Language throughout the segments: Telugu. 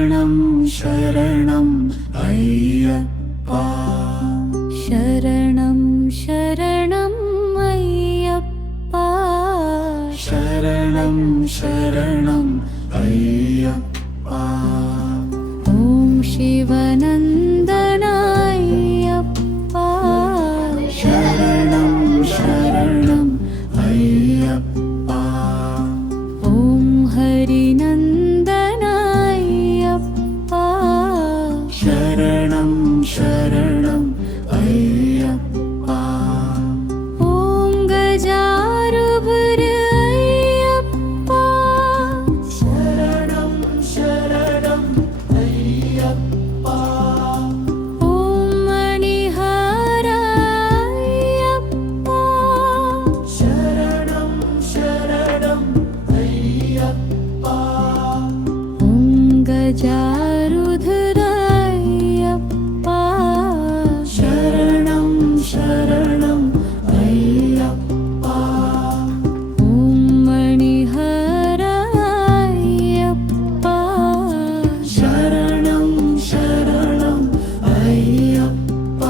శరణం శరణం అయ్యప్ప శరణం శరణం అయ్యప్ప శరణం శరణం అయ్యప్ప ఓం శివనందన అయ్యప్ప శరణం శరణం అయ్యప్ప ఓం హరినందన అయ్యప్ప శరణం శరణం అయ్యప్ప ఓం గజారుభుర అయ్యప్ప శరణం శరణం అయ్యప్ప ఓం మణిహార అయ్యప్ప శరణం శరణం అయ్యప్ప ఓం గజారుధర అయ్యప్ప శరణం శరణం అయ్యప్ప ఓం మణిహార అయ్యప్ప శరణం శరణం అయ్యప్ప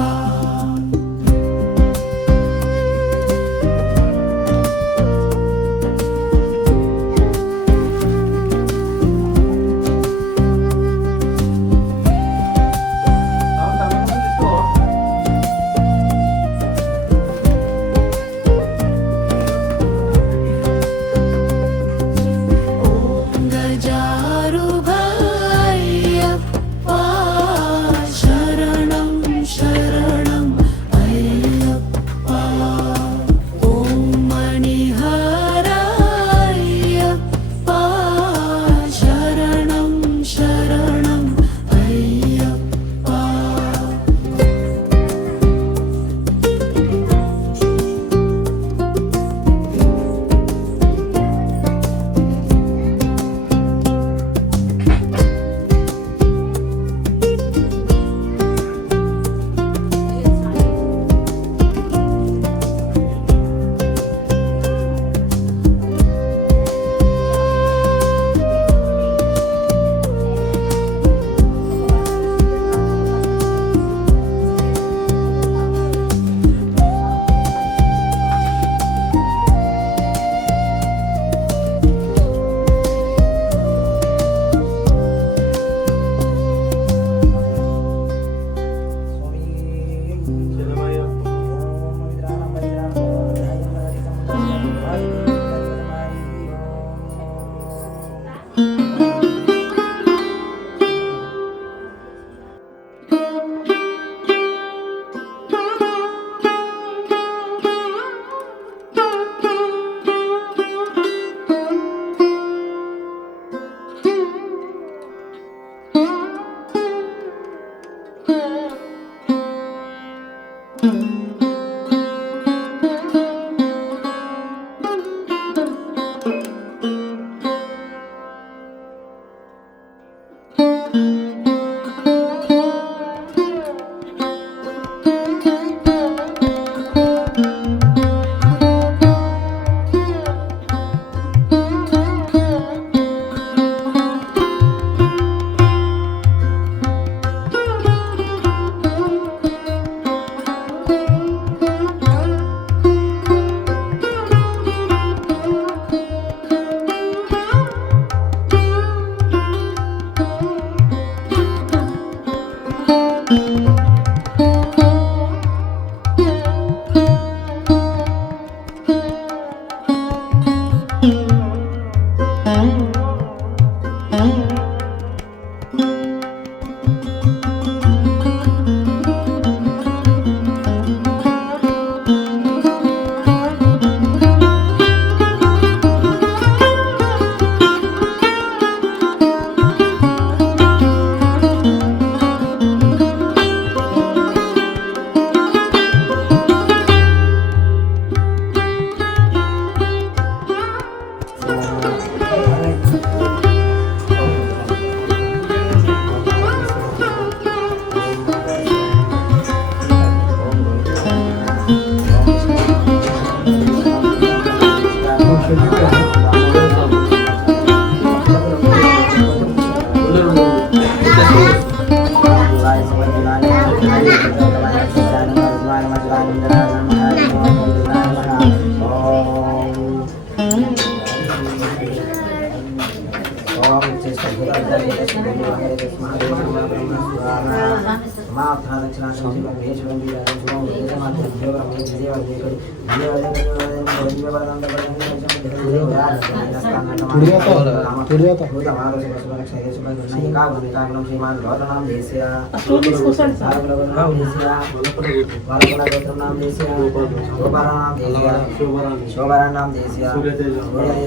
शोभा नाम देसिया सूर्य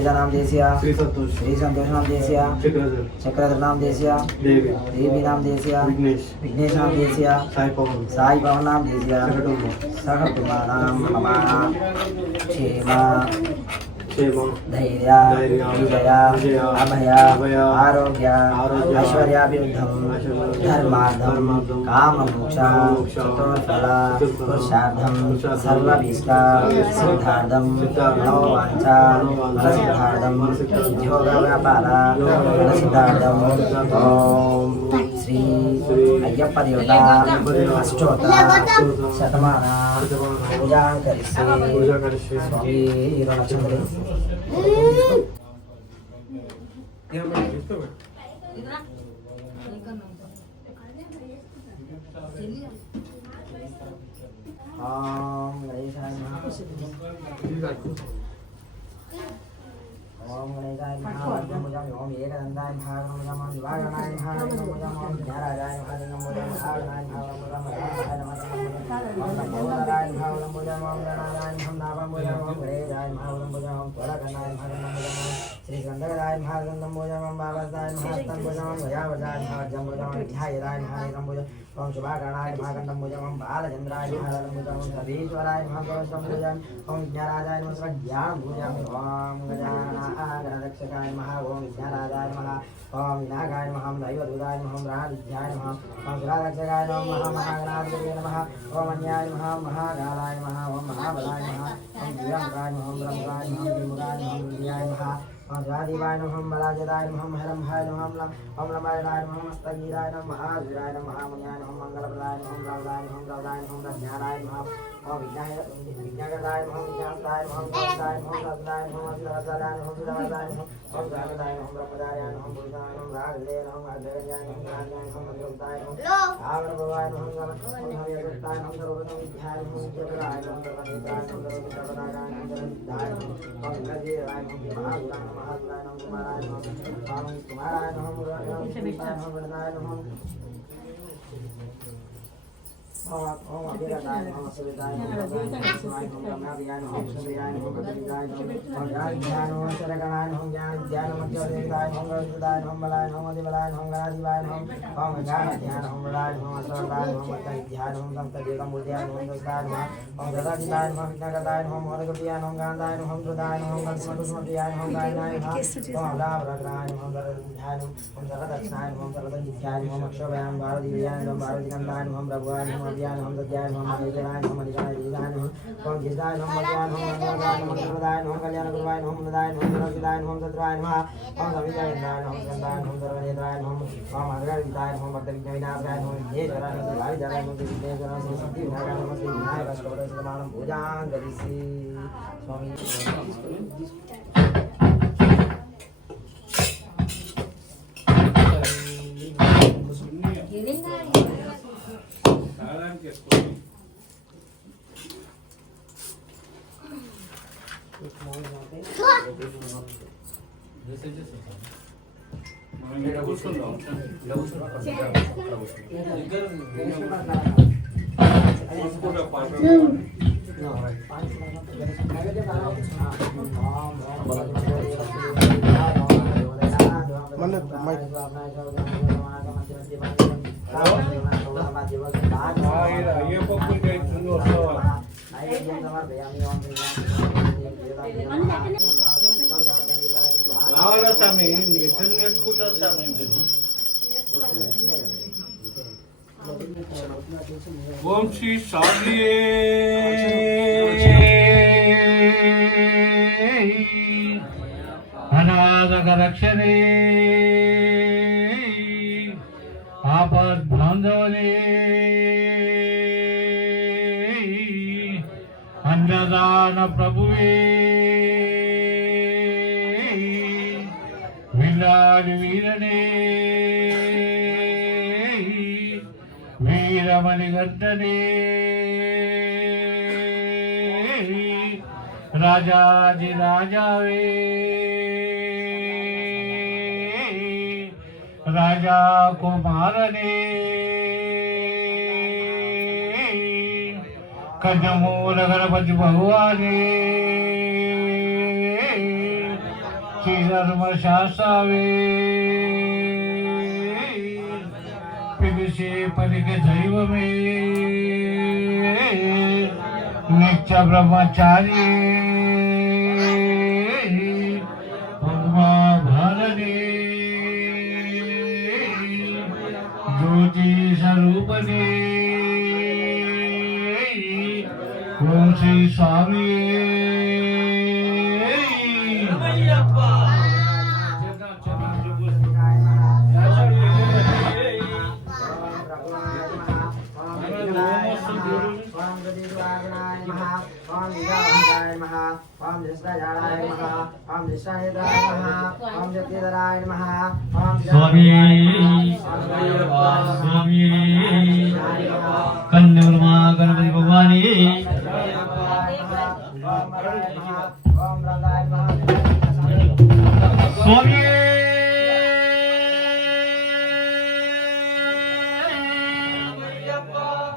नाम देसिया श्री संतोष नाम देसिया चक्रधर नाम देसिया देवी नाम देसिया विघ्नेश नाम देसिया साई पवन नाम देसिया सहकुमा नाम ममाना क्षेम धैर्य विजय अभय आरोग्य ऐश्वर्याभिवृद्धम धर्मार्थम काम मोक्ष चतुर्फल पुरुषार्थम सर्वभीष्ट सिद्धार्थम मनोवांछा फलसिद्धार्थम योग व्यापार फलसिद्धार्थम ओम श्री अय्यप्प देवता अष्टोत्तर शतमान पूजा करिष्ये स्वामी हीरोलक्ष्मी ओम गणेशाय नमः ओम गणेशाय नमः ओम एकदंताय नमः ओम दिवाकराय नमः ओम ज्ञानाय नमः ओम भागनाय नमः ओम रामाय नमः ओम नमोदाय नमः ओम गणाय नमः नामं ओम गणेशाय नमः ओम त्वरगणाय नमः श्री गंधराय नमः गंधम बाबाय नमः तंबोजम भयावजाय नमः जंबोजम ध्यायराय नमः नमोजम ओम शुभागणाय नमः गंधम बालचंद्राय नमः नमोजम सर्वेश्वराय नमः गणपतये ओम ज्ञानाय नमः सर्वज्ञान पूजयामि ओम गणरक्षकाय नमः ओम ज्ञानाय नमः ओम विनायकाय नमः ओम दैवदूताय नमः ओम रामविद्याय नमः ओम सुरारक्षकाय नमः महागणाधिपतये नमः ओम अन्याय नमः महाकालाय नमः ओम महाबलाय नमः ओम दिव्यांगाय नमः ओम ब्रह्माय नमः ओम विमुखाय नमः ओम विद्याय नमः ओम स्वादिवाय नमः बलाजदाय नमः हरमहाय नमः ओम रमायणाय नमः मस्तगीराय नमः महावीराय नमः महामुनियाय नमः मंगलप्रदाय नमः गौदाय नमः गौदाय नमः ज्ञानाय नमः ओम विज्ञानदाय नमः विज्ञानदाय नमः गौदाय नमः गौदाय नमः अभिलाषाय नमः विलासाय नमः ओम ज्ञानदाय नमः ब्रह्मदाय नमः बुद्धाय नमः रागले नमः अग्रजाय नमः ज्ञानाय नमः मंगलदाय नमः आवरभवाय नमः हरियताय नमः सर्वगुण विद्याय नमः जगदाय नमः सर्वनिधाय नमः सर्वदाय नमः सर्वदाय नमः ओम गजेराय नमः महावीराय नमः महावीराय नमः कुमाराय नमः ओम कुमाराय नमः मुराराय नमः वरदाय नमः ओम अभिराय नमः सुविदाय नमः स्वाय नमः रमणाय नमः सुविदाय नमः बद्रीदाय नमः ओम ज्ञान नमः सरगणाय नमः ज्ञान नमः ज्योतिदाय नमः गौरदाय नमः बलाय नमः दिवलाय नमः गणाधिपाय नमः ओम ज्ञान नमः बलाय नमः सर्वदाय नमः तद्ध्याय नमः संतदेवं मूर्त्याय नमः दस्ताय नमः ओम गदाधिपाय नमः विघ्नकर्ताय नमः मोदकप्रियाय नमः गान्धाय नमः रुद्राय नमः गणपतिमप्रियाय नमः गायनाय नमः ओम रावरग्राय नमः गरुध्याय नमः ओम सर्वदक्षिणाय नमः सर्वदन्ध्याय नमः अक्षोभयाय भारतीयाय नमः भारतीगन्धाय नमः प्रभुवाय नमः ज्ञान हम ज्ञान हम निजनाय हम निजनाय निजनाय हम जिसदाय हम ज्ञान हम ज्ञान हम सर्वदाय हम कल्याण गुरुवाय हम नदाय हम सर्वदाय हम सत्राय नमः हम सविताय हम गंधाय हम सर्वनेत्राय हम अग्रविदाय हम भक्तविज्ञानाय हम ये जराय हम भाई जराय हम विघ्नेश जराय हम सिद्धि विनायक हम श्री विनायक अष्टोत्तर शतनाम पूजां करिष्ये स्वामी ओम श्री शालिये अनाथ रक्षणे आपद बांधवने अन्नदान प्रभुवे विला వీరమలి వీరనే వీరమలి గద్దనే రాజాది రాజావే రాజా కుమారనే కజమూల గణపతి భగవానే శ్రీధర్మ శాస్త్రవే పిలిచే పలికి దైవమే నిత్య బ్రహ్మచారి పద్మాభరణి జ్యోతి స్వరూపని ఓం శ్రీ స్వామి స్వామి స్వామి కన్యబ్రహ్మ గణపతి భగవాని స్వామి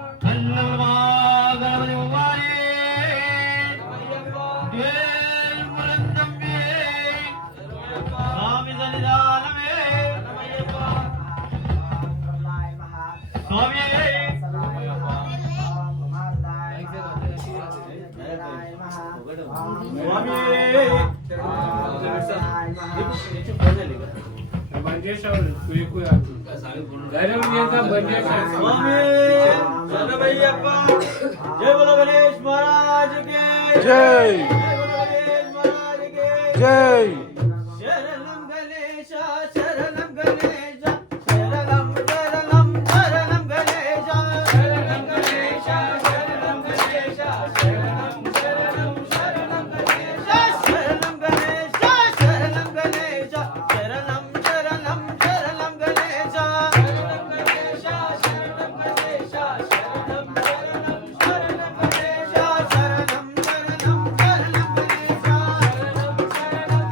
కన్యబ్రహ్మ గణపతి భగవాని స్వామి సన్నిధానమే స్వామి బంద్ చేసావు ఎక్కువ ధైర్యం చేద్దాం బంద్ చేసావు స్వామి శరణమయ్యప్ప జై బోలో గణేష్ మహారాజ్ కి జై గణేష్ మహారాజ్ కి జై శరణం గణేశ శరణం గణేశ శరణం శరణం శరణం గణేశ శరణం గణేశ శరణం గణేశ శరణం శరణం శరణం గణేశ శరణం గణేశ శరణం గణేశ శరణం శరణం శరణం గణేశ శరణం గణేశ శరణం గణేశ శరణం శరణం శరణం గణేశ శరణం శరణం శరణం గణేశ శరణం శరణం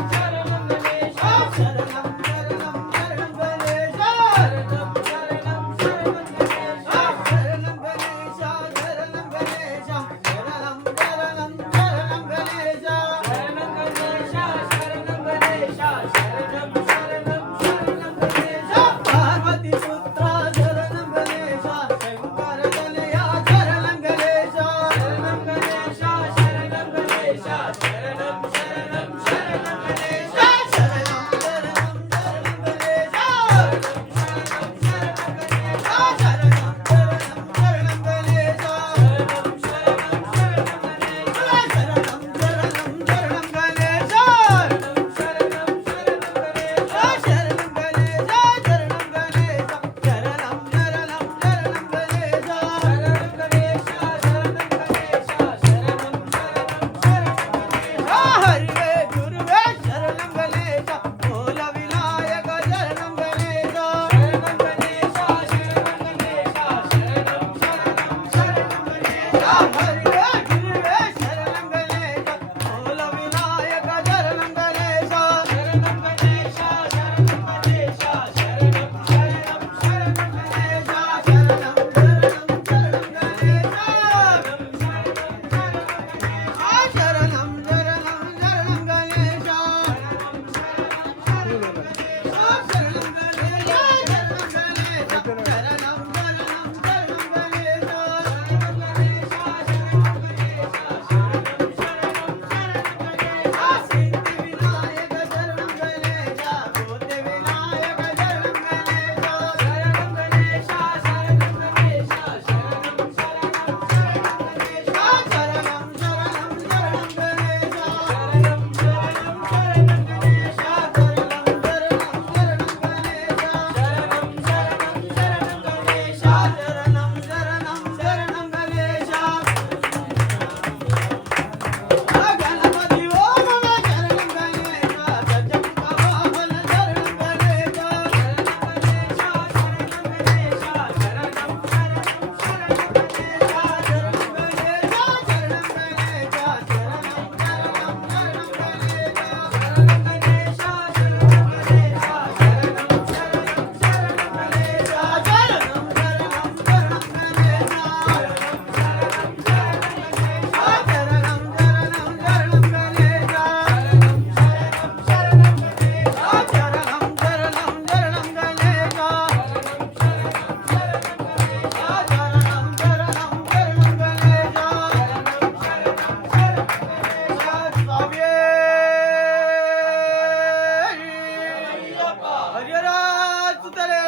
సుతలే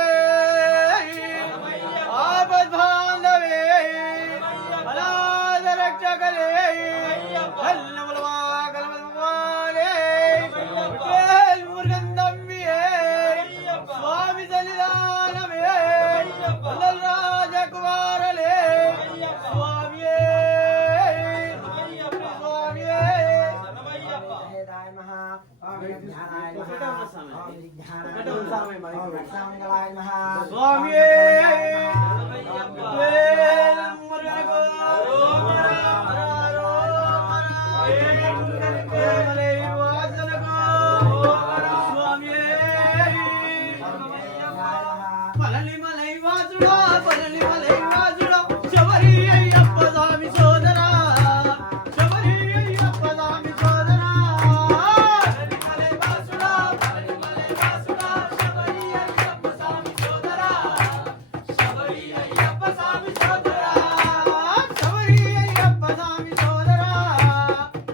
ఆపద్బాంధవే అనాథ రక్షకలే కల్లములవా కలమలవాలే మురుగన్ తమ్మియే స్వామి సన్నిధానమే వల్లల్ రాజకుమారలే స్వామియే స్వామియే జ్ఞానాయ నమః ఓం జ్ఞానాయ నమః ఓం విజ్ఞానాయ నమః ఓం రక్షామంగళాయ నమః స్వామియే వేల్ మురుగనకు పళని మలై వాసుడా పళని మలై వాసుడా శబరి అయ్యప్ప స్వామి సోదరా శబరి అయ్యప్ప స్వామి సోదరా పళని మలై వాసుడా శబరి అయ్యప్ప స్వామి సోదరా శబరి అయ్యప్ప స్వామి సోదరా శబరి అయ్యప్ప స్వామి సోదరా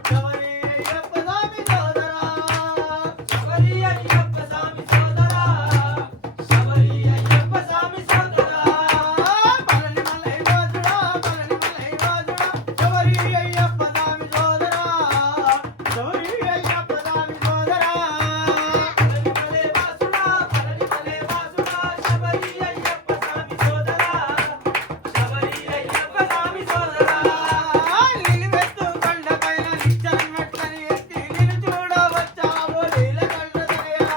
శబరి అయ్యప్ప స్వామి సోదరా శబరి అయ్యప్ప స్వామి సోదరా శబరి అయ్యప్ప స్వామి సోదరా పళని మలై వాసుడా శబరి అయ్యప్ప స్వామి సోదరా శబరి అయ్యప్ప స్వామి సోదరా పళని మలై వాసుడా శబరి అయ్యప్ప స్వామి సోదరా శబరి అయ్యప్ప స్వామి సోదరా నిలువెత్తు కొండపైన నిచ్చని మెట్లని ఎత్తి నిన్ను చూడవచ్చావో నీలకంఠదయ్యా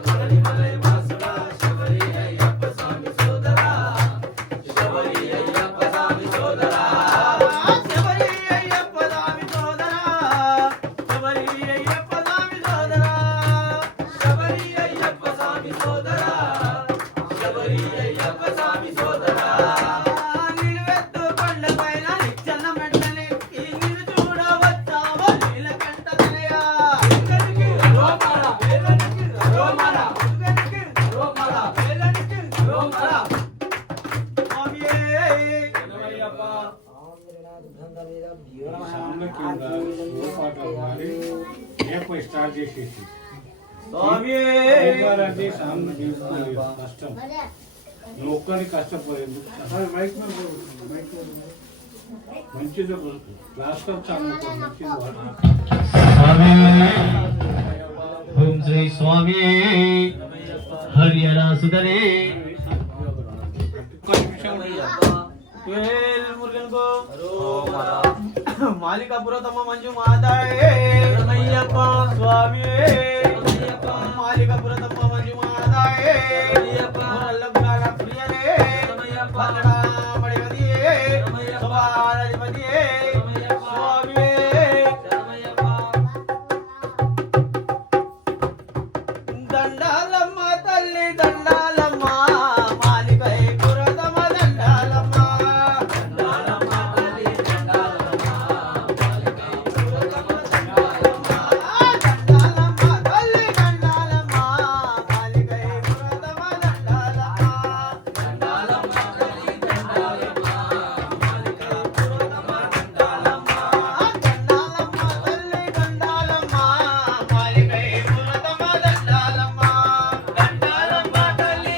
పళని మలై వాసుడా శబరి అయ్యప్ప స్వామి సోదరా శబరి అయ్యప్ప స్వామి సోదరా నిలువెత్తు కొండపైన నిచ్చన మెట్లని ఎక్కి నిన్ను చూడవచ్చావో నీలకంఠదయ్యా రేపు స్టార్ట్ చేసేసి స్వామియే అంటే సాంగ్ తీసుకుని కష్టం నువ్వు ఒక్కడికి కష్టపోయేందుకు మంచిది క్లాస్ మంచిది ఓం శ్రీ స్వామి హరియణ సుధరే మాలికాపురతమ మంజు మాతాయే స్వామి మాలికాపురతమ మంజు మాతాయే మురళపురాణ ప్రియనే పల్లడామడివదియే సభాధిపతియే స్వామి దండాలమ్మ తల్లి దండాలమ్మ మాలికై పురతమ దండాలమ్మ దండాలమ్మ తల్లి దండాలమ్మ మాలికై పురతమ దండాలమ్మ దండాలమ్మ తల్లి దండాలమ్మ మాలికై పురతమ దండాలమ్మ దండాలమ్మ తల్లి దండాలమ్మ మాలికై పురతమ దండాలమ్మ దండాలమ్మ తల్లి దండాలమ్మ మాలికై పురతమ దండాలమ్మ దండాలమ్మ తల్లి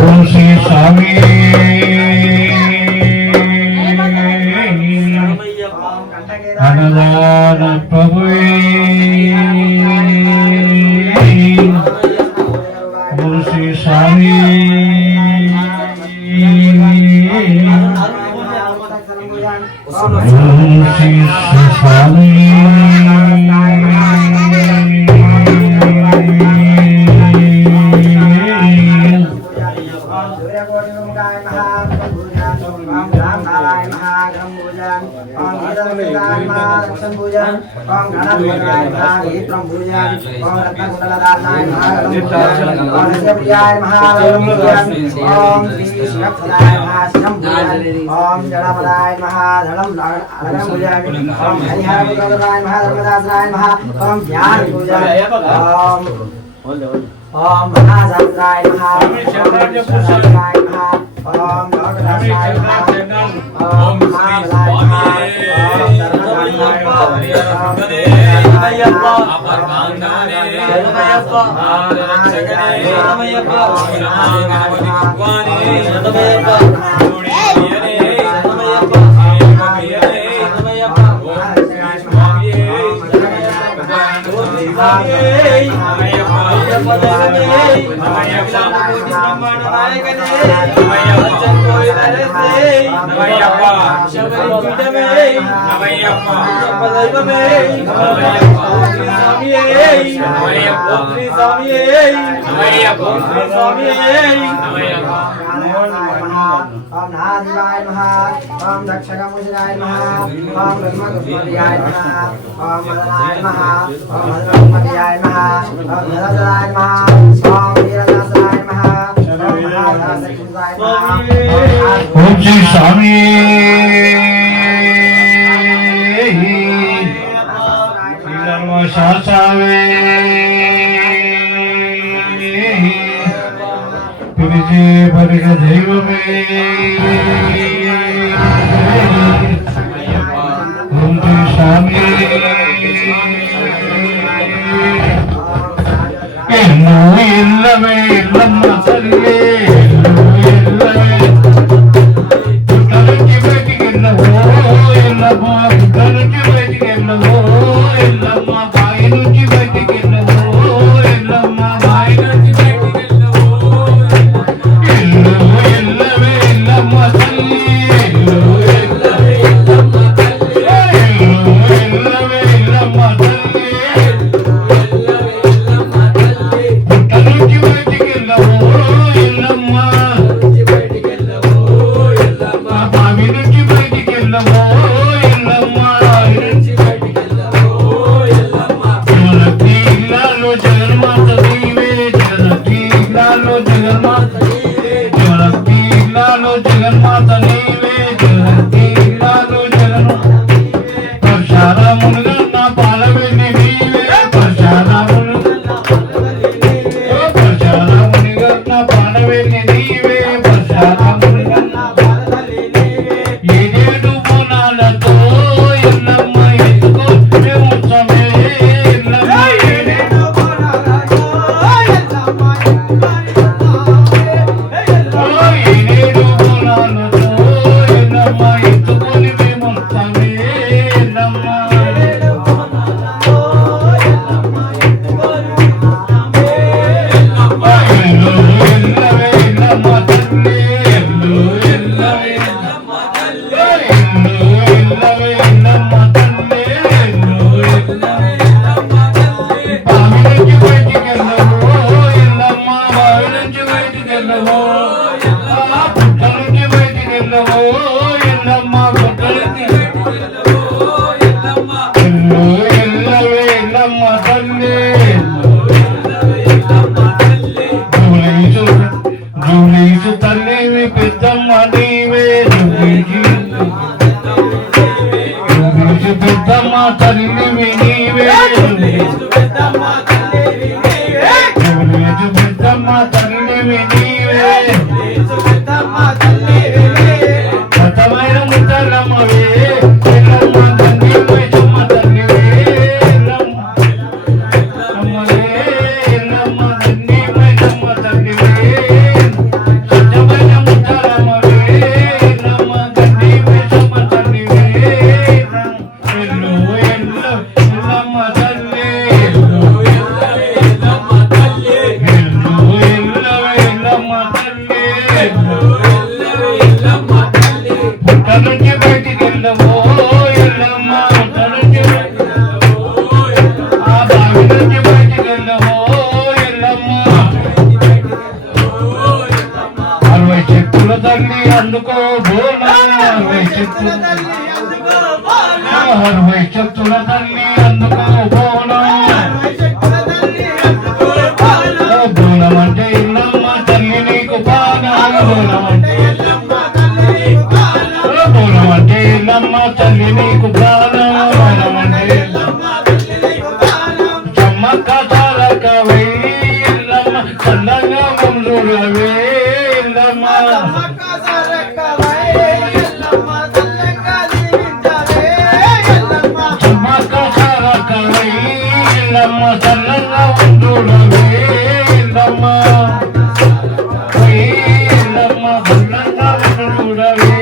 ఓం శ్రీ స్వామి అన్నదాన ప్రభువే ఓం శ్రీ స్వామి ఓం శ్రీ స్వామి ओम महासत्राय महा महासत्राय महा ओम लोकदासाय महा ओम महाबलाय महा ओम धर्मदासाय महा नमयप्पा अपरमांगाने नमयप्पा आरक्षकने नमयप्पा श्रीनामगवाने नमयप्पा गुणियने नमयप्पा हेमभियने नमयप्पा ओम श्री स्वामिये नमयप्पा ओम नादिवाय महा ओम दक्षकमुषाय महा ओम ब्रह्मगुप्तयाय महा ओम मदनाय महा ओम मदनमयाय महा ओम नरदराय महा ओम वीरदासाय महा ओम महादासकुजाय महा ఓం శ్రీ స్వామి శాస్త్రావే పిలిచి పరిగ దైవమే ఓం శ్రీ స్వామి ఎన్నో ఇల్లవే ఇల్లమ్మ తల్లి అరవై చెప్తుల తల్లి అందుకో బోనం బోనం అంటే ఇల్లమ్మ తల్లి నీకు బాణం బోనం అంటే బోనం అంటే ఇల్లమ్మ తల్లి నీకు ప్రాణం బోనం అంటే చమ్మక్క చాలక వెయ్యి ఇల్లమ్మ చల్లగా మంజూరవే ఇల్లమ్మ చమ్మక్క చాలక వెయ్యి ఇల్లమ్మ చల్లగా మంజూరవే ఇల్లమ్మ ఇల్లమ్మ చల్లగా మంజూరవే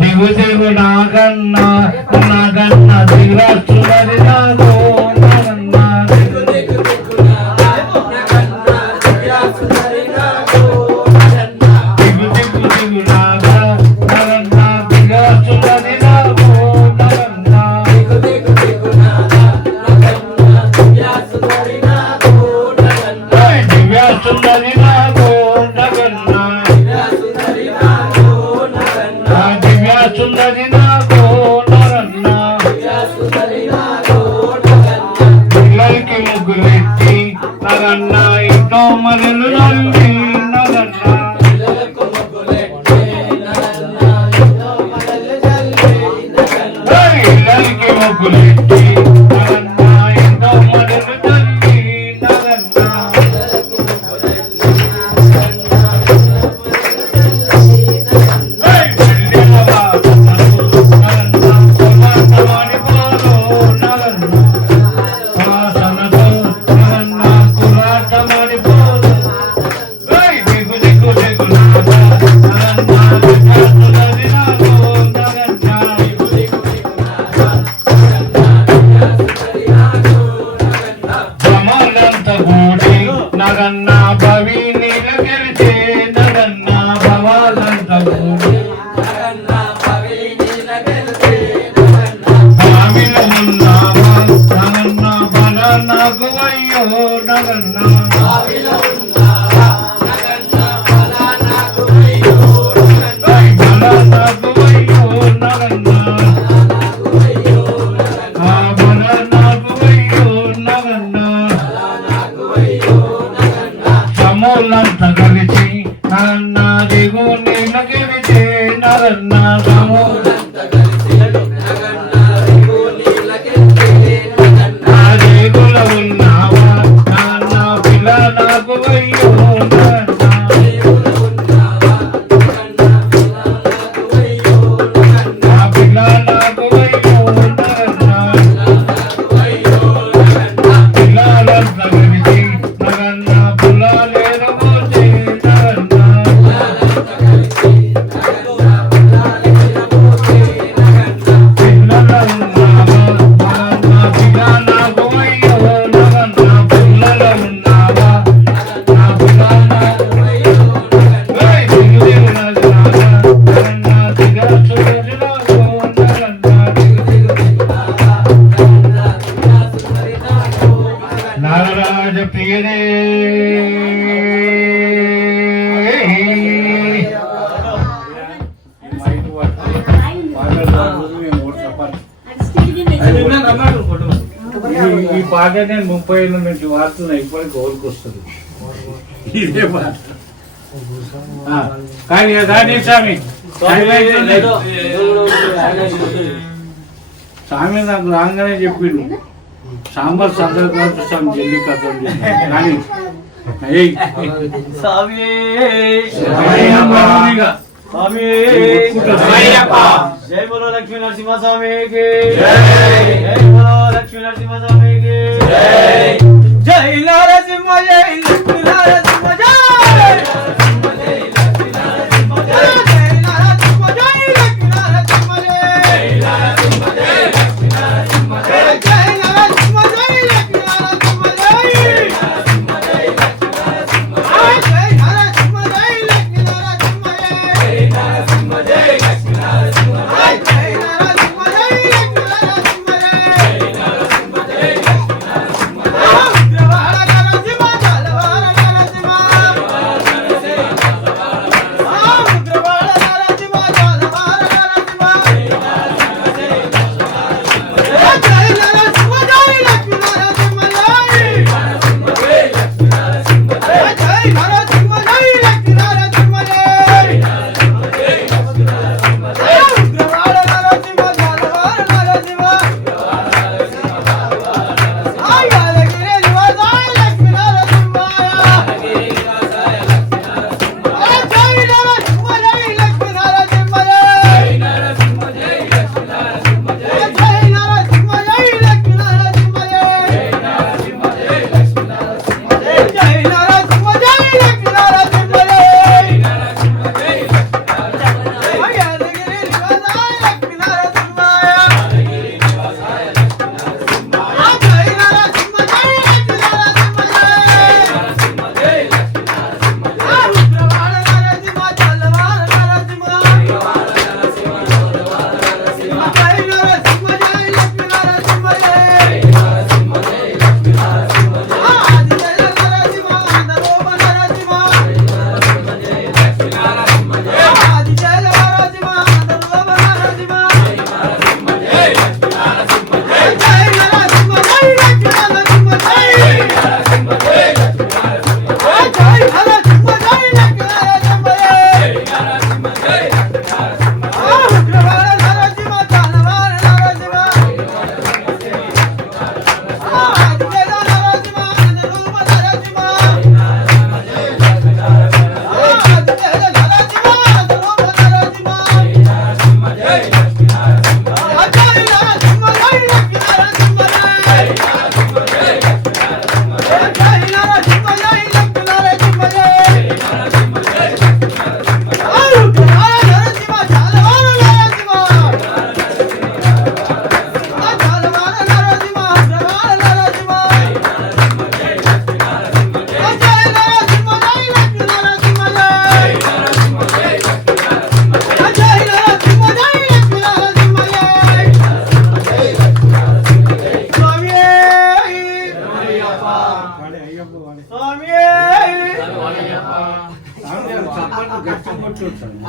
దిగు దిగు నాగన్న నాగన్న దిగురాస్తున్నది నాగో నాగన్న దిగు దిగు దిగు నాగ నాగన్న దిగురాస్తున్నది నాగో నాగన్న దివ్యాస్తున్నది నాగో నాగన్న దివ్యాసుందరి నాగో నరన్న పిల్లలకి ముగ్గులెత్తి నరన్న ఇంట్లో మనలు నల్లి నరన్న పిల్లలకి ముగ్గులెత్తి నరన్న ఇంట్లో మనలు తల్లి నరన్న నగన్న భవి నీళ్ళు గెలిచే నగన్న భవాలంత భావిలో ఉన్నావా నగన్న బల నాకు అయ్యో నగన్న బల నాకు అయ్యో నగన్న బల నాకు అయ్యో నగన్న సమూలంత కలిసి నన్న దిగు నీళ్ళ గెలిచే నరన్న సమూలంత దిగుల ఉన్నావా నాన్న పిల్ల నాకు అయ్యో నరన్న పిల్ల నాకు అయ్యో నరన్న పిల్లలంత కలిసి నరన్న పుల్లలేరు పోతే నరన్న పిల్లల ఉన్నావా నరన్న పిల్ల నాకు అయ్యో నరన్న పిల్లల ఉన్నావా నా పిల్ల నాకు అయ్యో నరన్న దిగ చూడలో నరన్న నాగరాజ ప్రియనే ఈ పాట నేను 30 ఏళ్ళ నుంచి వాడుతున్నా ఇప్పటికి ఓరికి వస్తుంది ఇదే పాట కానీ కానీ స్వామి స్వామి నాకు రాగానే చెప్పిండు సాంబార్ సందర్భంతో స్వామి జల్లి కథ కానీ జై బోలో లక్ష్మీ నరసింహ స్వామికి జై బోలో లక్ష్మీ నరసింహ స్వామికి జై నరసింహ జై లక్ష్మీ నరసింహ జై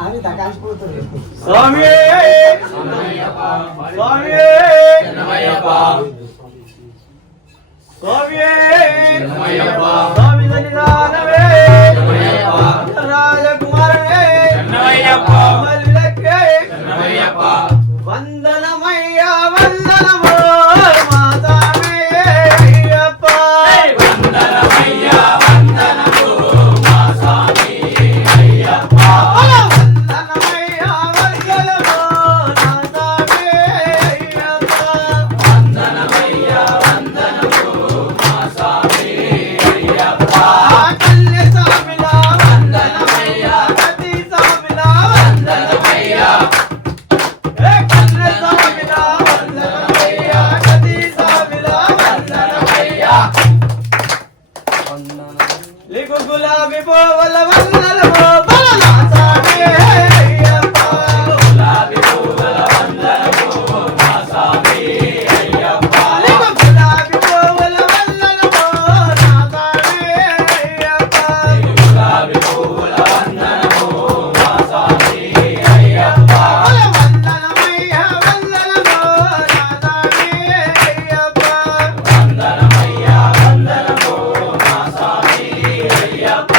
అని తకాల్సిపోతుంది స్వామి స్వామి స్వామి స్వామి సన్నిధానమే రాజకుమారనే మల్లెకే వందనమయ్యా వందనమో మా స్వామి అయ్యప్ప వందనమయ్యా వందనమో మా స్వామి అయ్యప్ప వందనమయ్యా వందనమో నా స్వామి అయ్యప్ప వందనమయ్యా వందనమో మా స్వామి అయ్యప్ప కల్లి స్వామిలా వందనమయ్యా గతి స్వామిలా వందనమయ్యా గులాబీ పోవల వందనమో బలలా స్వామి అయ్యప్ప గులాబీ పోవల వందనమో మా స్వామి అయ్యప్ప గులాబీ పోవల వందనమో నా స్వామి అయ్యప్ప గులాబీ పోవల వందనమో మా స్వామి అయ్యప్ప వందనమయ్యా వందనమో నా స్వామి అయ్యప్ప వందనమయ్యా వందనమో మా స్వామి అయ్యప్ప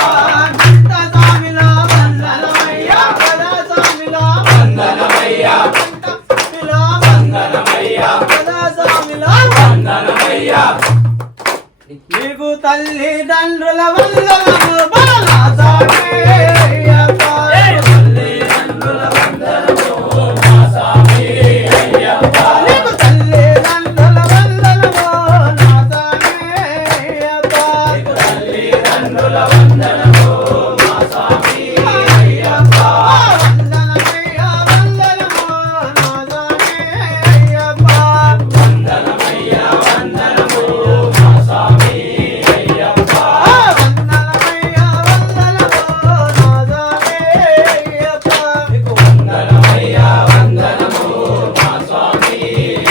చింత స్వామిలా వందనమయ్యా పద స్వామిలా వందనమయ్యా స్వామిలా వందనమయ్యా పద స్వామిలా వందనమయ్యా నీకు తల్లిదండ్రుల వందనము బలలా స్వామి అయ్యప్ప తల్లిదండ్రుల వందనము మా స్వామి అయ్యప్ప నీకు తల్లిదండ్రుల వందనము నా స్వామి అయ్యప్ప నీకు తల్లిదండ్రుల వందనము మా స్వామి అయ్యప్ప వందనమయ్యా వందనము నా స్వామి అయ్యప్ప వందనమయ్యా వందనము మా స్వామి అయ్యప్ప వందనమయ్యా వందనము నా స్వామి అయ్యప్ప నీకు వందనమయ్యా వందనము మా స్వామి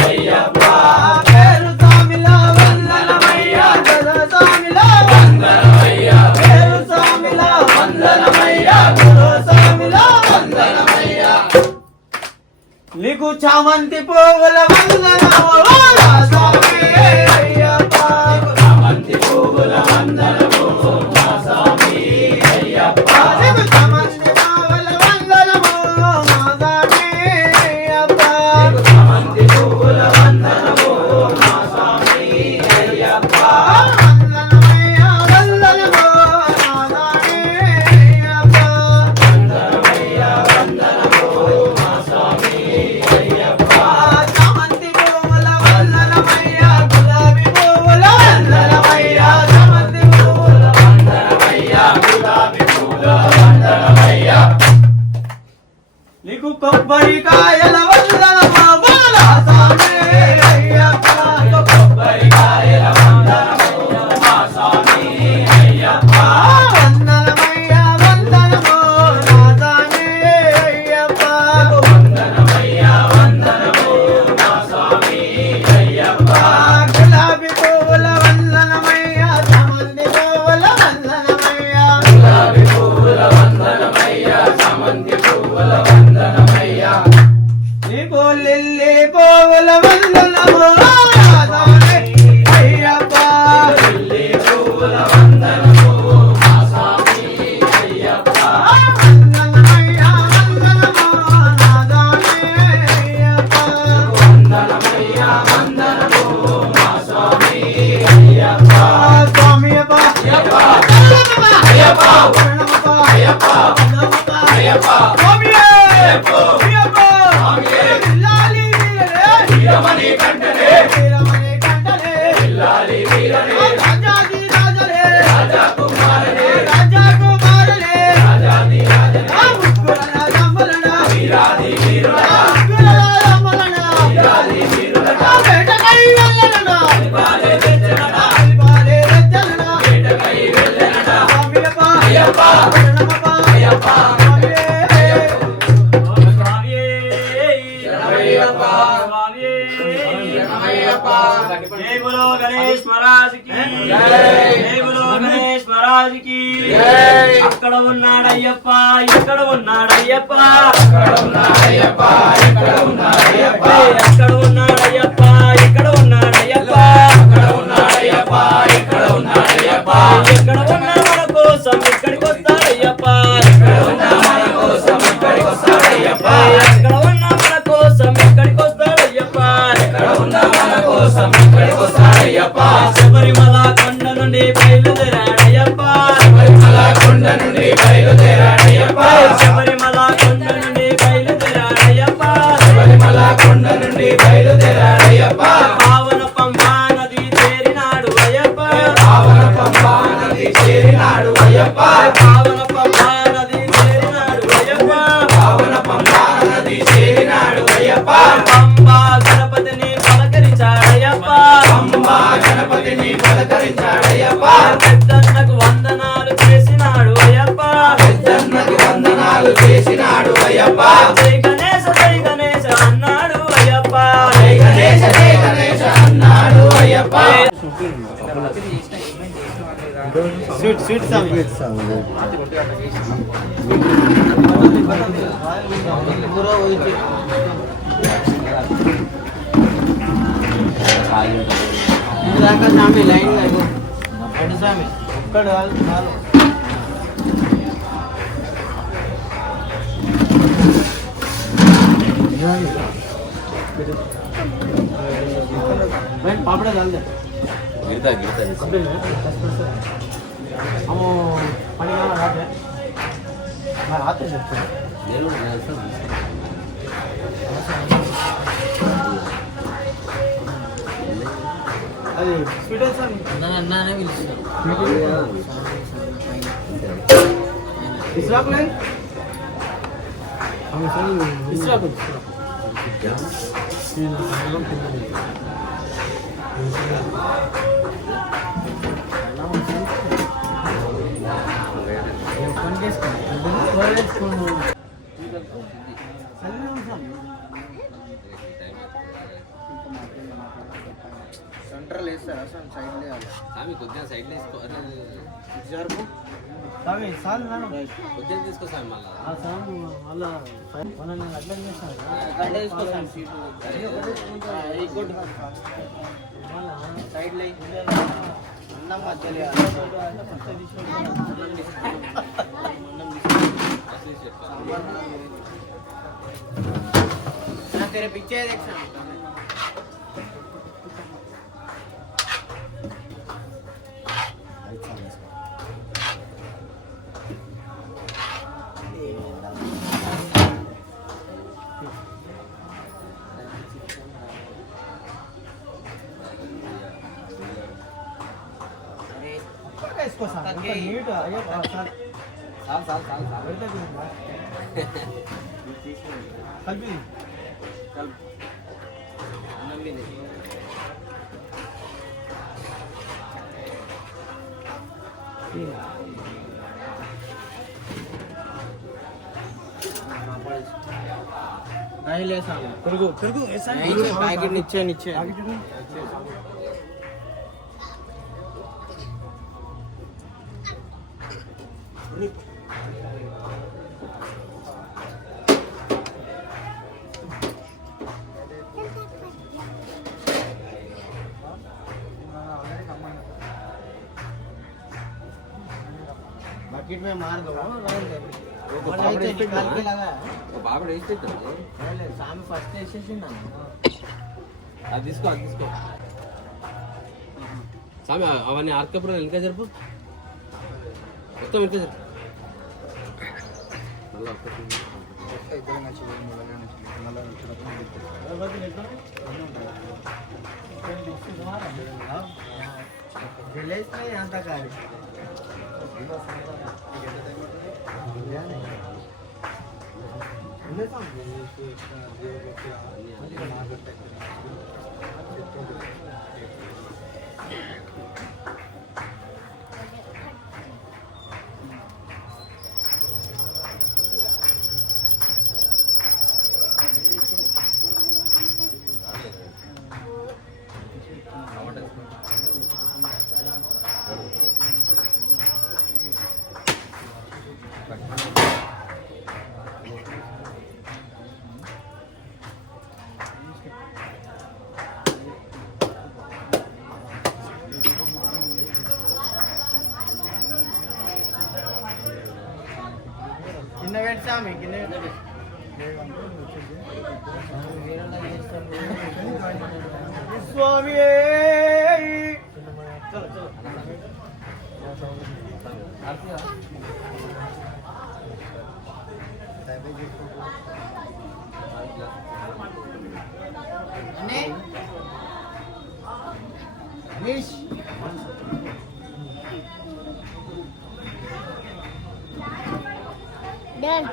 అయ్యప్ప పేరు స్వామిలా వందనమయ్యా జల స్వామిలా వందనమయ్యా పేరు స్వామిలా వందనమయ్యా గురు స్వామిలా వందనమయ్యా నీకు చామంతి పువ్వుల వందనము బలలా స్వామి అయ్యప్ప చామంతి పువ్వుల వందనము మా స్వామి అయ్యప్ప నీకు చామంతి పువ్వుల వందనము మా స్వామి అయ్యప్ప చామంతి పువ్వుల వందనము మా స్వామి అయ్యప్ప వందనమయ్యా వందనము నా స్వామి అయ్యప్ప వందనమయ్యా వందనము మా స్వామి అయ్యప్ప చామంతి పువ్వుల వందనమయ్యా గులాబీ పువ్వుల వందనమయ్యా చామంతి పువ్వుల వందనమయ్యా గులాబీ పువ్వుల వందనమయ్యా నీకు కొబ్బరికాయల వందనమా బలలా స్వామి అయ్యప్ప కొబ్బరికాయల వందనము మా స్వామి అయ్యప్ప వందనమయ్యా వందనము నా స్వామి అయ్యప్ప వందనమయ్యా వందనము మా స్వామి అయ్యప్ప గులాబీ పువ్వుల వందనమయ్యా చామంతి పువ్వుల వందనమయ్యా గులాబీ పువ్వుల వందనమయ్యా చామంతి పువ్వుల వందనమయ్యా నీకు महाराज की जय बोलो गणेश महाराज की అక్కడ ఉన్నాడయ్యప్ప ఇక్కడ ఉన్నాడయ్యప్ప అక్కడ ఉన్నాడయ్యప్ప ఇక్కడ ఉన్నాడయ్యప్ప అక్కడ ఉన్నాడయ్యప్ప ఇక్కడ ఉన్నాడయ్యప్ప అక్కడ ఉన్నాడయ్యప్ప ఇక్కడ ఉన్నాడయ్యప్ప ఎక్కడ ఉన్నా మన కోసం ఇక్కడికి వస్తాడయ్యప్ప ఎక్కడ ఉన్నా మన కోసం ఇక్కడికి వస్తాడయ్యప్ప ఎక్కడ ఉన్నా మన కోసం ఇక్కడికి వస్తాడయ్యప్ప ఎక్కడ ఉన్నా మన కోసం ఇక్కడికి వస్తాడయ్యప్ప శబరిమల కొండ నుండి బయలుదేరాడయ్యప్ప శబరిమల కొండ నుండి బయలుదేరాడయ్యప్ప శబరిమల కొండ నుండి బయలుదేరాడయ్యప్ప శబరిమల కొండ నుండి బయలుదేరాడయ్యప్ప పావన పంపా నది చేరినాడు అయ్యప్ప పావన పంపా నది చేరినాడు అయ్యప్ప పావన పంపా నది చేరినాడు అయ్యప్ప పావన పంపా నది చేరినాడు అయ్యప్ప పంబా గణపతిని పలకరించాడయ్యప్ప పంబా గణపతిని పలకరించాడయ్యప్ప పెద్దన్నకు వందనాలు చేసినాడు అయ్యప్ప పెద్దన్నకు వందనాలు చేసినాడు అయ్యప్ప జై గణేశ అన్నాడు అయ్యప్ప జై గణేశ అన్నాడు అయ్యప్ప స్వీట్ దాకా స్వామి లైన్ అడు స్వామి ఒక్కడు చాలు पापड़ा डाल दे गिरता हम पानी का हाथ है मैं हाथ से अरे स्वीट है सर ना भी इसराक ले हम सही इसराक क्या సెంట్రల్ వేస్తారా సార్ సైడ్ లేవాలి కొద్దిగా సైడ్ వేసుకో స్వామి సార్ కొద్దిగా తీసుకో సార్ మళ్ళీ అట్లా తీసుకో సైడ్ లే అన్నం మధ్యలో तेरे पीछे देख इसको साल नीट अయ్యో साल कल्पी कल नंबी नहीं नहीं ले सामने तेरे को ऐसा नहीं पैकेट नीचे बकेट में मार दो वो निकाल के लगा वो बाबड़ ऐसे तो ले सामने फर्स्ट स्टेशन ना అది తీసుకో సామి అవన్నీ ఆర్కపురం ఇంకా జరుపు మొత్తం ఇంకా జరుపు మళ్ళీ అంత కాదు స్వామి స్వామి అనీష్ Done.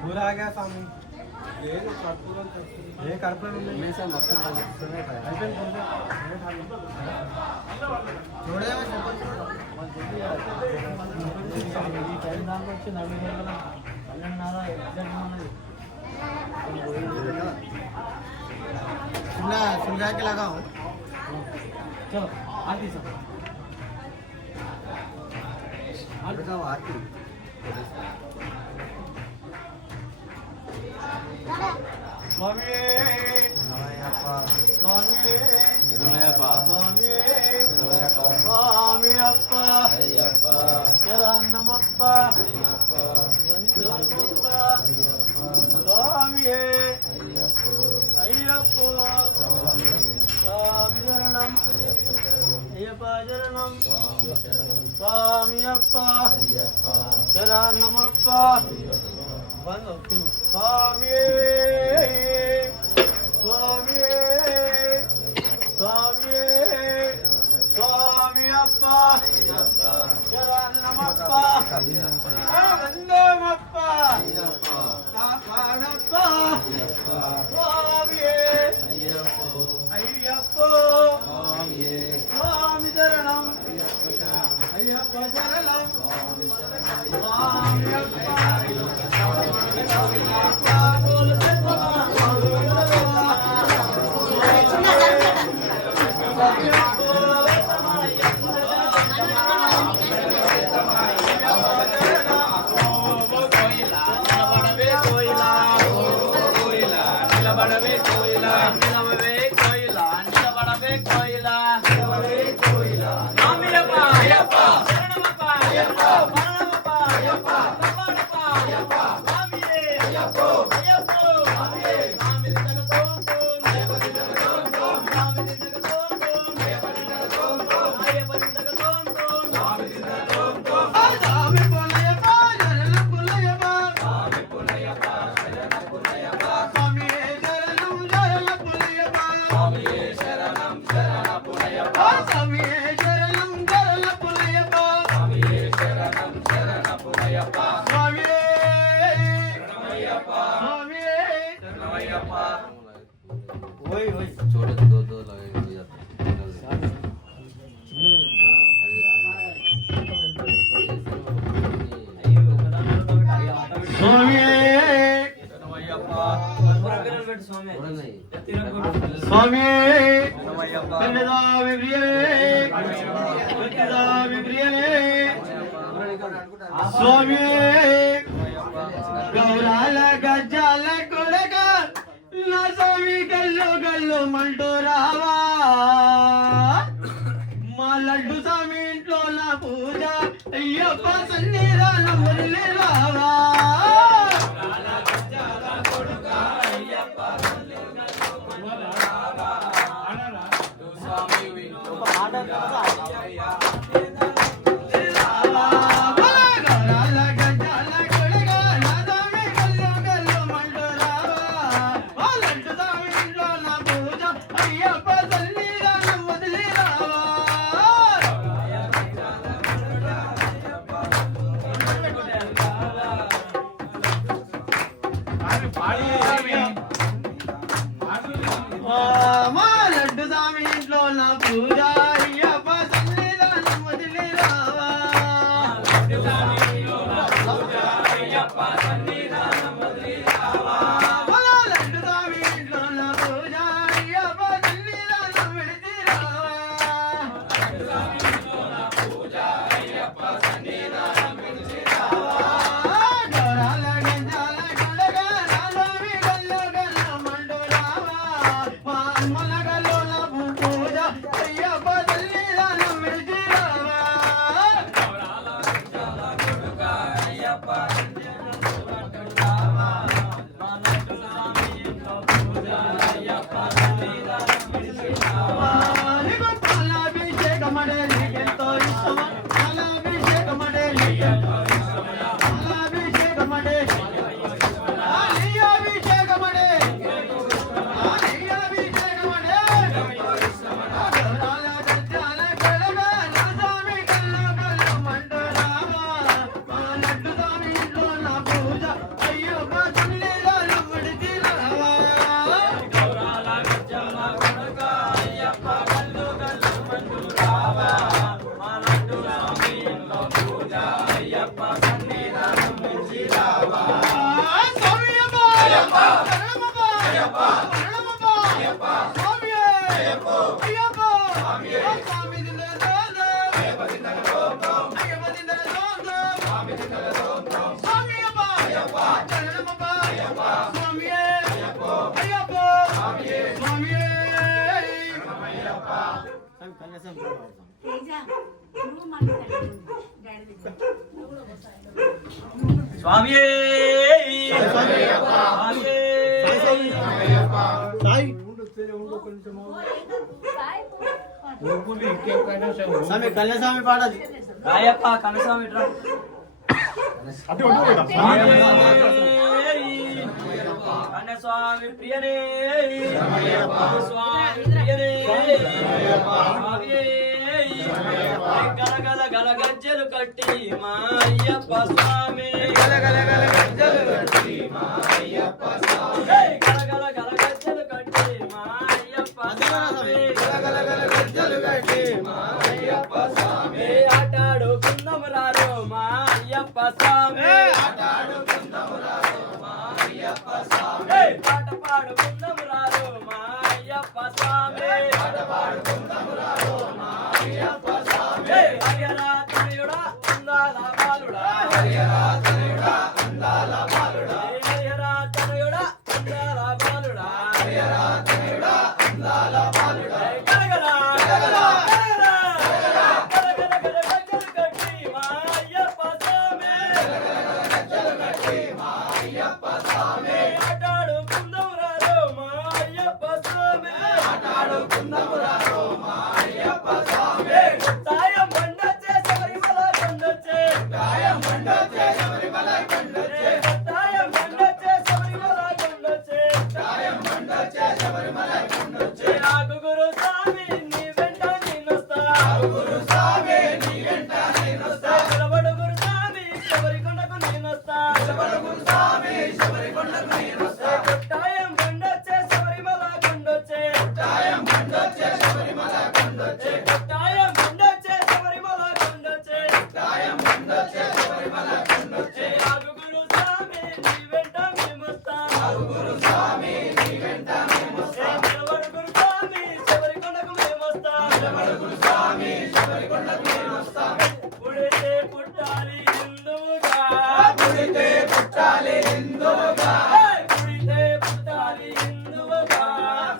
पूरा आ गया सामने ये कार्पेट में से मस्त छोड़ दे सुलझा के लगाओ चलो आरती सब आरती स्वामी स्वामी स्वामी अप्पा शरणमप्प स्वामी अय्यप्पो स्वामी शरणम अय्यप्प शरणम स्वामी अप्पा शरणमप्प स्वामी स्वामी स्वामी स्वामी अप्पा शरणमप्प वंदमप्प कापाणप्प स्वामी अय्यप्पो स्वामी शरणम अय्यप्प शरणम स्वामी अप्पा स्वामी स्वामी गौराल गजाल कोड़ग ना स्वामी गल्लो गल्लो मंटो रावा మా లడ్డు స్వామి ఇంట్లో నా పూజ అయ్యప్ప సన్నిరా నమ్ములే రావా లడ్డు స్వామి ఇంట్లో నా పూజ అయ్యప్ప సన్నిధానం వదిలి రావా లడ్డు స్వామి ఇంట్లో నా పూజ అయ్యప్ప సన్నిధానం విడిచి గౌరాల గంజాల గడగ రాజవి గల్లు గల్ల మండు రావా మలగల మా లడ్డు స్వామి ఇంట్లో పూజ అయ్యప్ప సన్నిధానం నుంచి రావా స్వామి స్వామి కన్యాస్వామి పాడాలి రాయప్ప కన్యాస్వామి కన్యాస్వామి ప్రియనే స్వామి ప్రియనే గల గల గల గజ్జలు కట్టి మా అయ్యప్ప స్వామి గల గల గల గజ్జలు కట్టి మా అయ్యప్ప స్వామి గల గల గల గజ్జలు కట్టి మా అయ్యప్ప స్వామి గల గల గల గజ్జలు కట్టి మా అయ్యప్ప స్వామి ఆటాడుకుందాం రారో మా అయ్యప్ప స్వామి ఆటాడుకుందాం రారో మా అయ్యప్ప స్వామి పాట పాడుకుందాం రారో మా అయ్యప్ప స్వామి పాట పాడుకుందాం రారో మా అయ్యప్ప స్వామి హరియరా తనయుడా అందాల బాలుడా హరియరా తనయుడా అందాల బాలుడా హరియరా తనయుడా అందాల బాలుడా హరియరా తనయుడా అందాల బాలుడా గలగల గలగల గలగల గలగల గజ్జలు కట్టి మా అయ్యప్ప స్వామి గలగల గజ్జలు కట్టి మా అయ్యప్ప స్వామి ఆటాడుకుందాం రారో మా అయ్యప్ప స్వామి ఆటాడుకుందాం రారో మా అయ్యప్ప స్వామి తాయం బండొచ్చే శబరిమల కొండొచ్చే తాయం బండొచ్చే శబరిమల కొండొచ్చే తాయం బండొచ్చే శబరిమల కొండొచ్చే తాయం బండొచ్చే శబరిమల కొండొచ్చే ఆగు గురు స్వామి నీ వెంట నేనొస్తా ఆగు గురు స్వామి నీ వెంట నేనొస్తా నిలబడు గురు స్వామి శబరికొండకు నేనొస్తా నిలబడు గురు స్వామి శబరికొండకు నేనొస్తా తాయం బండొచ్చే శబరిమల కొండొచ్చే తాయం బండొచ్చే శబరిమల కొండొచ్చే తాయం బండొచ్చే శబరిమల కొండొచ్చే తాయం బండొచ్చే శబరిమల కొండొచ్చే ఆగు గురు స్వామి నీ వెంట మేమొస్తా ఆగు గురు స్వామి నీ వెంట మేమొస్తా నిలబడు గురు స్వామి శబరికొండకు మేమొస్తా నిలబడు గురు స్వామి శబరికొండకు మేమొస్తా పుడితే పుట్టాలి హిందువుగా పుడితే పుట్టాలి హిందువుగా పుడితే పుట్టాలి హిందువుగా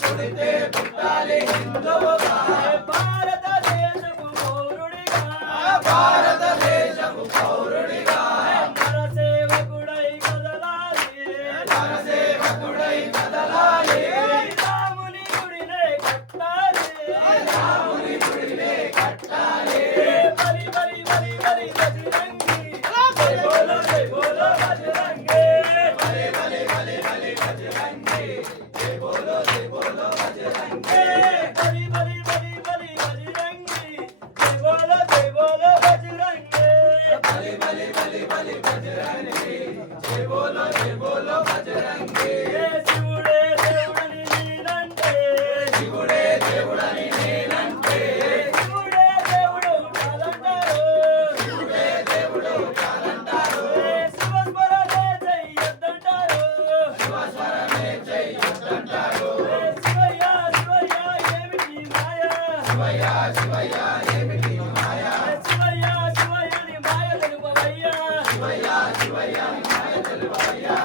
పుడితే పుట్టాలి హిందువుగా భారతదేశపు పౌరుడిగా భారతదేశపు పౌరుడిగా నరసేవకుడై కదలాలి నరసేవకుడై కదలాలి రాముని గుడినే కట్టాలి రాముని గుడినే కట్టాలి బలి బలి బలి బలి బజరంగి జై బోలో బజరంగి బలి బలి బలి బలి బజరంగి జై బోలో బజరంగి బలి బలి బలి బలి బజరంగి జై బోలో బజరంగి బలి బలి బలి బలి బజరంగి జై బోలో బజరంగి శివుడే దేవుడని నేనంటే శివుడే దేవుడని నేనంటే శివుడే దేవుడు కాదంటారు శివుడే దేవుడు కాదంటారు శివస్మరణే చెయ్యొద్దంటారు శివస్మరణే చెయ్యొద్దంటారు శివయ్య శివయ్య ఏమిటి మాయ శివయ్య శివయ్య ఏమిటి మాయ శివయ్య శివయ్యని మాయ తెలుపవయ్యా శివయ్య శివయ్యని మాయ తెలుపవయ్యా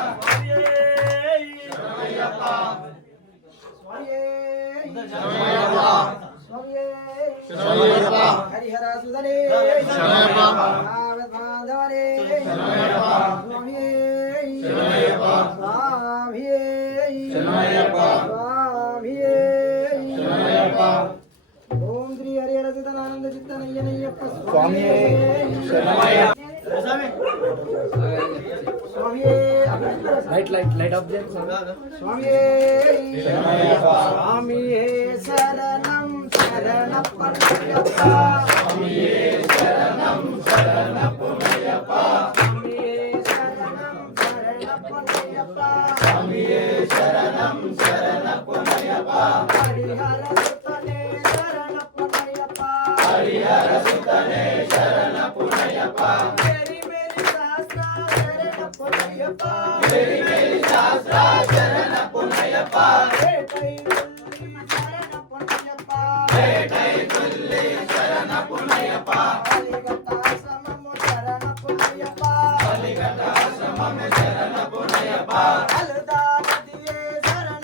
హరిహర సుధనే మాధవనే ఓం శ్రీ హరిహర సుధనానంద చిత్తనయ్యనయ్యప్ప స్వామి స్వామి లైట్ ఆఫ్ స్వామి స్వామి శరణం శరణప్పయ్యప్ప స్వామి శరణం శరణప్పయ్యప్ప స్వామి శరణం శరణప్పయ్యప్ప స్వామి శరణం శరణప్పయ్యప్ప హరిహర సుతనే శరణప్పయ్యప్ప హరిహర సుతనే శరణ పునయప్ప మేరీ మేరీ శాస్త్ర శరణ పునయప్ప మేరీ మేరీ శాస్త్ర శరణ పునయప్ప వేటై తుల్లి శరణ పునయప్ప వేటై తుల్లి శరణ పునయప్ప అలిగత సమము శరణ పునయప్ప అలిగత సమము శరణ పునయప్ప అలుదా నదియే శరణ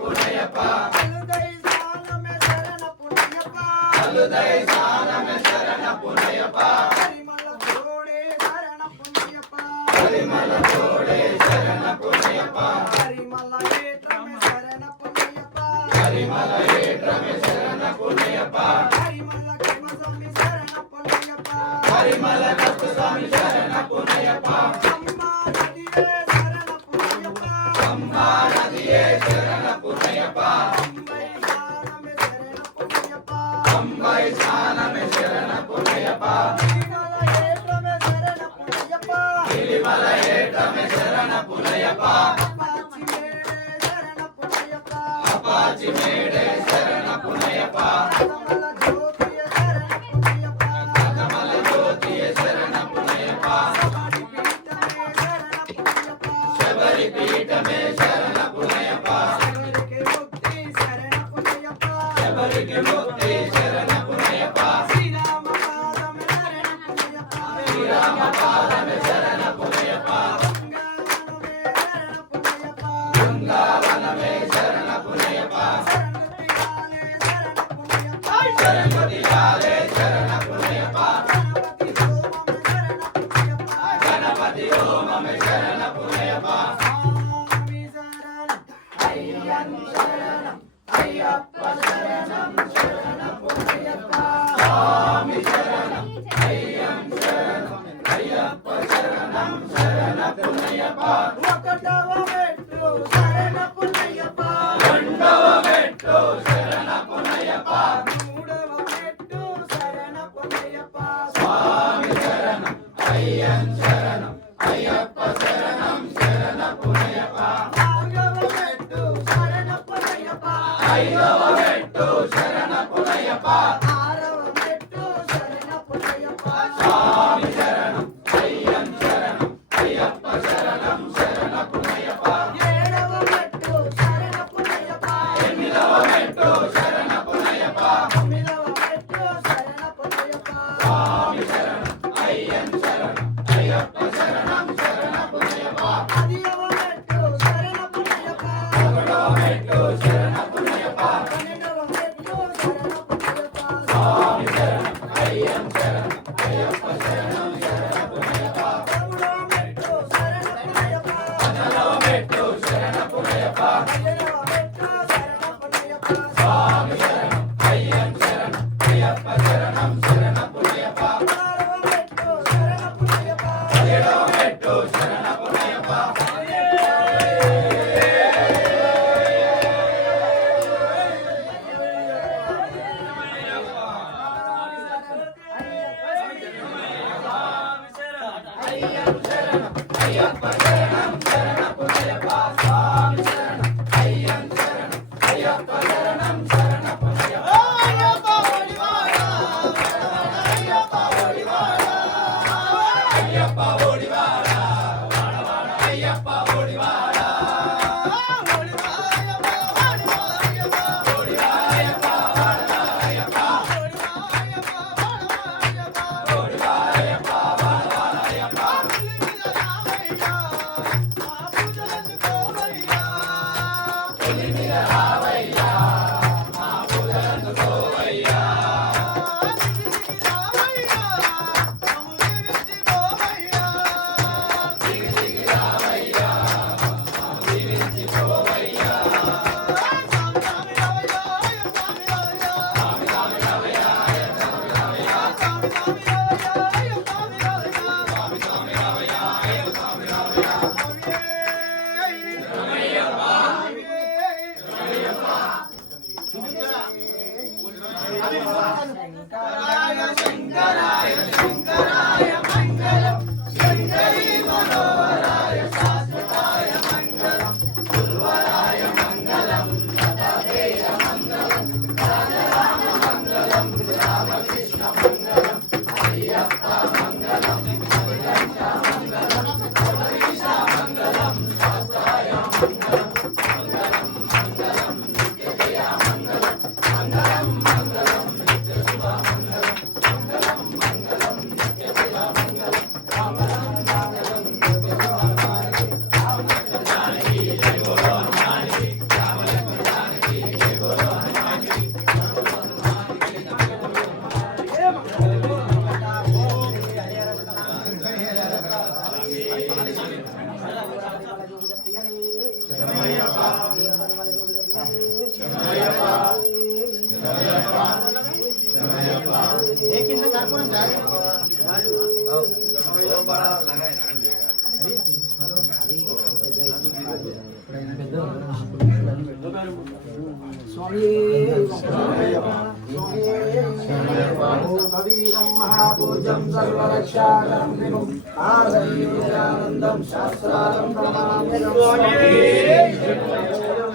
పునయప్ప అలుదై సానమే శరణ పునయప్ప అలుదై సానమే శరణ పునయప్ప పరిమళ తోడే శరణ పునయప్ప పరిమళ తోడే శరణ పునయప్ప పరిమళ ఏత్రమే శరణ పునయప్ప పరిమళ ఏట్రమే శరణ పునయప్ప పరిమళ కమసమి శరణ పునయప్ప పరిమళ కస్తమి శరణ పునయప్ప అమ్మా నదియే శరణ పునయప్ప అంబా నదియే శరణ పునయప్ప అంబై సానమే శరణ పునయప్ప అంబై స్నానమే శరణ పునయప్ప పరిమళ ఏత్రమే శరణ పునయప్ప తిరుమల ఏట్రమే శరణ పునయప్ప అపాచి మేడే శరణ పునయప్ప అపాచి మేడే శరణ పునయప్ప కమల జ్యోతియ శరణ పునయప్ప కమల జ్యోతియే శరణ పునయప్ప శబరి పీఠమే శరణ పునయప్ప శబరికి పీఠమే శరణ పునయప్ప శబరికి ముక్తి శరణ పునయప్ప శబరికి ముక్తి శరణ పునయప్ప శ్రీరామ పాదమే శరణ పునయప్ప శ్రీరామ పాదమే శరణ పునయప్ప గంగావనమే శరణ పునయప్ప గంగావనమే శరణ పునయప్ప శరణపతి ఆలే శరణ పునయప్ప శరణపతి ఆలే శరణ పునయప్ప గణపతి హోమమే శరణ పునయప్ప గణపతి హోమమే శరణ పునయప్ప స్వామి శరణం అయ్యన్ శరణం అయ్యప్ప శరణం శరణ పునయప్ప స్వామి శరణం అయ్యన్ శరణం అయ్యప్ప శరణం శరణ పునయప్ప ఒకటవ మెట్టు శరణ పునయప్ప రెండవ మెట్టు శరణ పునయప్ప మూడవ మెట్టు శరణ పునయప్ప స్వామి శరణం అయ్యన్ శరణం అయ్యప్ప శరణం శరణ పునయప్ప నాలుగవ మెట్టు శరణ పునయప్ప ఐదవ మెట్టు శరణ పునయప్ప ఆరవ మెట్టు శరణ పునయప్ప స్వామి శరణం అయ్యన్ శరణం అయ్యప్ప శరణం శరణ పునయప్ప ఏడవ మెట్టు శరణ పునయప్ప ఎనిమిదవ మెట్టు శరణ పునయప్ప తొమ్మిదవ మెట్టు శరణ పునయప్ప స్వామి శరణం అయ్యన్ శరణం అయ్యప్ప శరణం శరణ పునయప్ప పదియవ మెట్టు శరణ పునయప్ప ఒకటవ మెట్టు శరణ పునయప్ప పన్నెండవ మెట్టు శరణ పునయప్ప స్వామి శరణం అయ్యన్ శరణం అయ్యప్ప శరణం శరణ పునయప్ప పదమూడవ మెట్టు శరణ పునయప్ప పదవ మెట్టు శరణ పునయప్ప పదిహేనవ మెట్టు శరణ పునయప్ప స్వామి శరణం అయ్యన్ శరణం అయ్యప్ప శరణం శరణ పునయప్ప పదహారవ మెట్టు శరణ పునయప్ప ఏడవ మెట్టు శరణ పునయప్ప అయ్యప్ప శరణం అయ్యప్ప శరణం శరణ పునయప్ప స్వామి శరణం అయ్యన్ శరణం అయ్యప్ప శరణం శరణ పునయప్ప అయ్యప్ప ఒడివాడ అయ్యప్ప ఒడివాడ అయ్యప్ప ఒడివాడ వాడవాడ అయ్యప్ప ఒడివాడ ఒడివాయప్ప వాడవాడయ్యప్ప ఒడివాయప్ప వాడవాడయ్యప్ప పులి మీద రావయ్యా మా పూజలందు కోవయ్యా దిగి దిగి రావయ్యా దీవించి పోవయ్యా స్వామి స్వామి రవయ్యా స్వామి రవయ్యా స్వామి స్వామి రవయ్యా స్వామి రవయ్యా శంకరాయ శంకరాయ శంకరాయ మంగళం శంకరీ మనోహరాయ శాశ్వతాయ మంగళం గురువరాయ మంగళం దత్తాత్రేయ మంగళం सर्ववीरं महापूज्यं सर्वरक्षाकरं विभुम् आदरीयानन्दं शास्त्रारं प्रणमाम्यहम्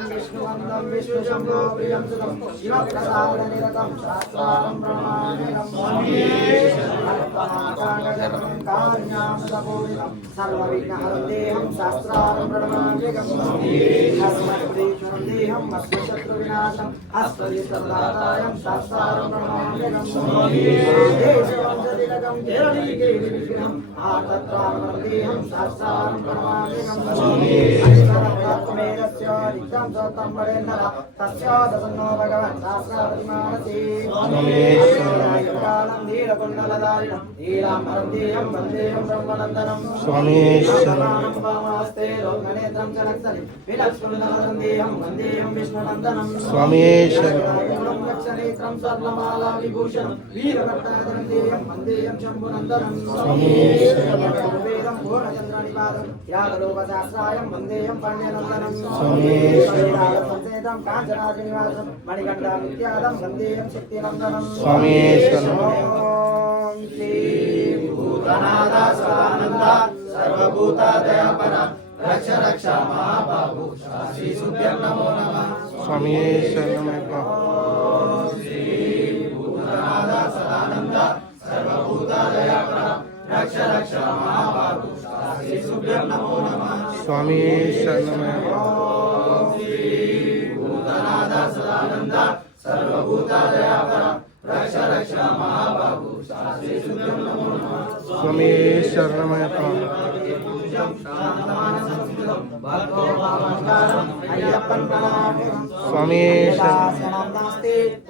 विष्णुवन्दं विष्णुशम्भो प्रियं सुतं शिवप्रसादनिरतं शास्त्रारं प्रणमाम्यहम् अल्पमाकाण्डजपं कार्यामृतपूरितं सर्वविघ्नहरं देहं शास्त्रारं प्रणमाम्यहम् अस्मद्देश्वरं देहं अस्य शत्रुविनाशम् अस्मदिष्टप्रदातायं शास्त्रारं प्रणमाम्यहम् देशं जतिलकं केरलीकेलिविग्रहम् आतत्रामं देहं शास्त्रारं प्रणमाम्यहम् अनितरत्वमेरस्य नित्यं सतं वरेण्यः तस्य दशन्नो भगवन् शास्त्रावतिमानसे कालं धीरकुण्डलधारिणं नीलाम्बरं देहं वन्देहं ब्रह्मनन्दनं स्वामीश्वरं वामहस्ते लोकनेत्रं च नक्सलिं विलक्ष्मणनन्दनं देहं वन्देहं विष्णुनन्दनं स्वामीश्वरं रक्षनेत्रं सर्वमाला विभूषणं वीरभट्टाधरं देहं वन्देहं शम्भुनन्दनं स्वामीश्वरं वेदं पूर्णचन्द्रनिपातं यागलोकशास्त्रायं वन्देहं पाण्ड्यनन्दनं स्वामीश्वरं काञ्चनादिनिवासं मणिकण्ठामित्यादं वन्देहं शक्तिनन्दनं स्वामीश्वरं श्री भूतनाथ सदानन्द सर्वभूतादयापरा रक्ष रक्ष महाबाहु श्री सुभ्यं नमो नमः स्वामीश्वरं श्री भूतनाथ सदानन्द सर्वभूतादयापरा रक्ष रक्ष महाबाहु श्री सुभ्यं नमो नमः स्वामीश्वरं श्री भूतनाथ सदानन्द सर्वभूतादयापरा रक्ष रक्ष महाबाहु श्री सुभ्यं नमो नमः स्वामीश्वरं स्वामीश्वरं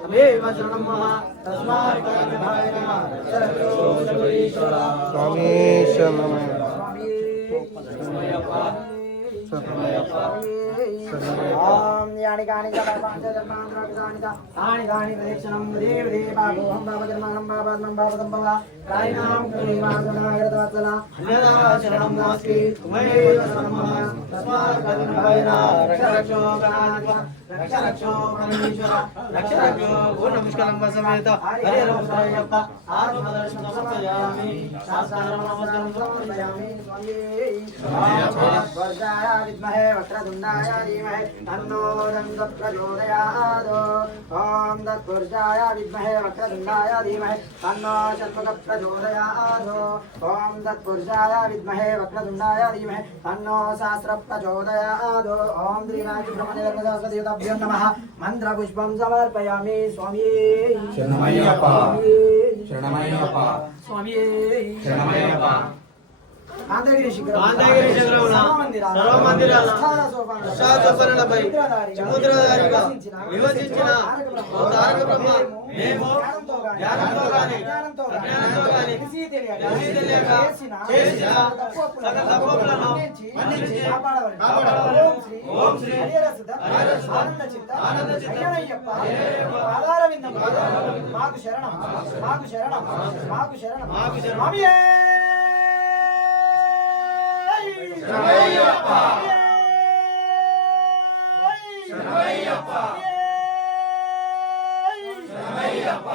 तमेव शरणं मम तस्मात् तद्विहाय नमः स्वामीश्वरं ओम यानि कानि जपाञ्चजन्मान्द्रानि तानि तानि प्रदक्षिणं देव देवागोहं भावजन्मानं भावात्मं भावतं भवा कायिनां क्लेमागुणागतवत्सला अन्यदा शरणं नास्ति त्वमेव शरणं मम तस्मात् तद्विहाय रक्ष रक्षो प्राणनाथ रक्ष रक्षो परमेश्वर रक्ष रक्षो पूर्णपुष्कलं समेत हरिहरपुष्करयप्प आत्मदर्शनं समर्पयामि शास्त्रं नमस्कारं समर्पयामि स्वामी वर्षाय विद्महे वक्रतुण्डाय धीमहि तन्नो दन्तः प्रचोदयात् ॐ तत्पुरुषाय विद्महे वक्रतुण्डाय धीमहि तन्नो षण्मुखः प्रचोदयात् ॐ तत्पुरुषाय विद्महे वक्रतुण्डाय धीमहि तन्नो सहस्रः प्रचोदयात् ॐ श्रीनाथब्रह्मनिर्मलदेवताभ्यो नमः मन्त्रपुष्पं समर्पयामि स्वामी शरणमయ్యప్ప शरणमయ్యప్ప स्वामी शरणमయ్యప్ప కాంతగిరి శిఖరమున సర్వమందిరాల శాసోపరణలపై సముద్రధారిగా వివసించిన ఓ తారక బ్రహ్మ మేము జ్ఞానంతో గాని అజ్ఞానంతో గాని తెలియక చేసిన సకల తప్పులను మన్నించి కాపాడవలెను. ఓం శ్రీ ఆనంద చిత్త ఆధారవిందం మాకు శరణం మాకు శరణం మాకు శరణం మాకు శరణం శరణమయ్యప్ప శరణమయ్యప్ప శరణమయ్యప్ప